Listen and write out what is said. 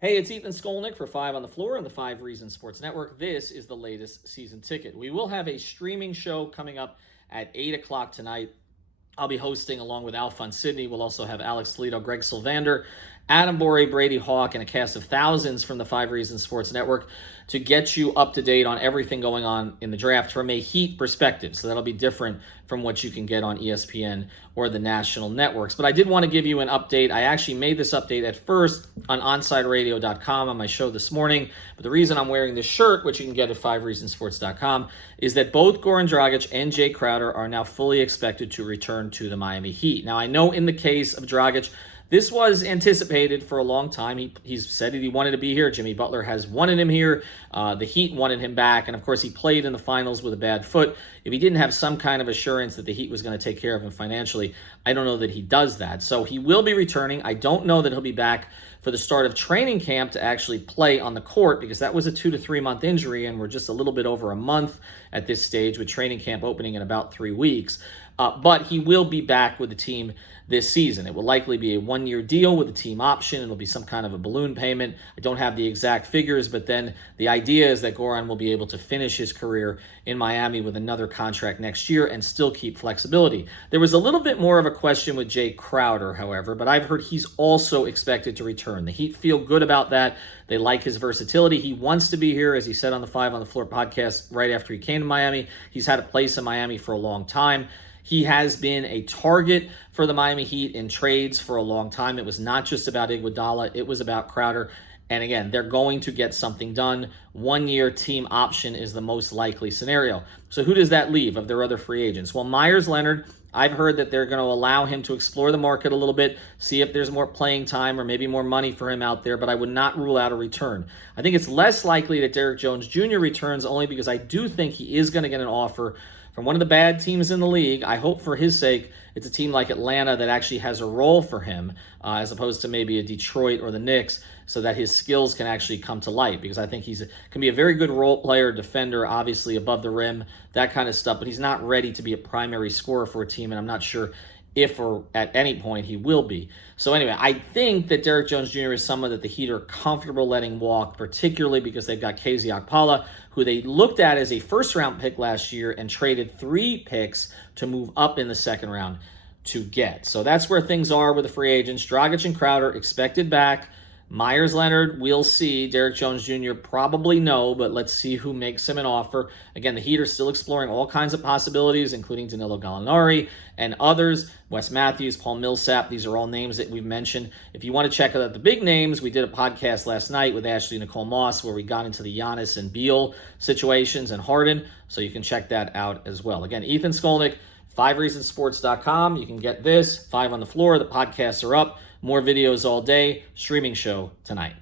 Hey, it's Ethan Skolnick for 5 on the Floor on the 5 Reasons Sports Network. This is the latest season ticket. We will have a streaming show coming up at 8 o'clock tonight. I'll be hosting along with Alphonse Sidney. We'll also have Alex Toledo, Greg Sylvander, Adam Borey, Brady Hawk, and a cast of thousands from the 5 Reasons Sports Network to get you up to date on everything going on in the draft from a Heat perspective. So that'll be different from what you can get on ESPN or the national networks. But I did want to give you an update. I actually made this update at first on OnsideRadio.com on my show this morning. But the reason I'm wearing this shirt, which you can get at 5reasonsports.com, is that both Goran Dragic and Jae Crowder are now fully expected to return to the Miami Heat. Now, I know in the case of Dragic, this was anticipated for a long time. He's said that he wanted to be here. Jimmy Butler has wanted him here. The Heat wanted him back. And, of course, he played in the finals with a bad foot. If he didn't have some kind of assurance that the Heat was going to take care of him financially, I don't know that he does that. So he will be returning. I don't know that he'll be back for the start of training camp to actually play on the court because that was a 2 to 3 month injury, and we're just a little bit over a month at this stage with training camp opening in about 3 weeks. But he will be back with the team this season. It will likely be a 1-year deal with a team option. It'll be some kind of a balloon payment. I don't have the exact figures, but then the idea is that Goran will be able to finish his career in Miami with another contract next year and still keep flexibility. There was a little bit more of a question with Jae Crowder, however, but I've heard he's also expected to return. The Heat feel good about that. They like his versatility. He wants to be here, as he said on the 5 on the Floor podcast right after he came to Miami. He's had a place in Miami for a long time. He has been a target for the Miami Heat in trades for a long time. It was not just about Iguodala. It was about Crowder. And again, they're going to get something done. 1-year team option is the most likely scenario. So who does that leave of their other free agents? Well, Myers Leonard, I've heard that they're going to allow him to explore the market a little bit, see if there's more playing time or maybe more money for him out there, but I would not rule out a return. I think it's less likely that Derrick Jones Jr. returns only because I do think he is going to get an offer from one of the bad teams in the league. I hope for his sake it's a team like Atlanta that actually has a role for him as opposed to maybe a Detroit or the Knicks, so that his skills can actually come to light, because I think can be a very good role player, defender, obviously above the rim, that kind of stuff, but he's not ready to be a primary scorer for a team, and I'm not sure if or at any point he will be. So anyway, I think that Derrick Jones Jr. is someone that the Heat are comfortable letting walk, particularly because they've got KZ Okpala, who they looked at as a first-round pick last year and traded 3 picks to move up in the second round to get. So that's where things are with the free agents. Dragic and Crowder expected back. Myers Leonard, we'll see. Derrick Jones Jr. probably no, but let's see who makes him an offer. Again, the Heat are still exploring all kinds of possibilities, including Danilo Gallinari and others. Wes Matthews, Paul Millsap, these are all names that we've mentioned. If you want to check out the big names, we did a podcast last night with Ashley Nicole Moss where we got into the Giannis and Beal situations and Harden, so you can check that out as well. Again, Ethan Skolnick, 5reasonsports.com. You can get this, 5 on the Floor. The podcasts are up. More videos all day. Streaming show tonight.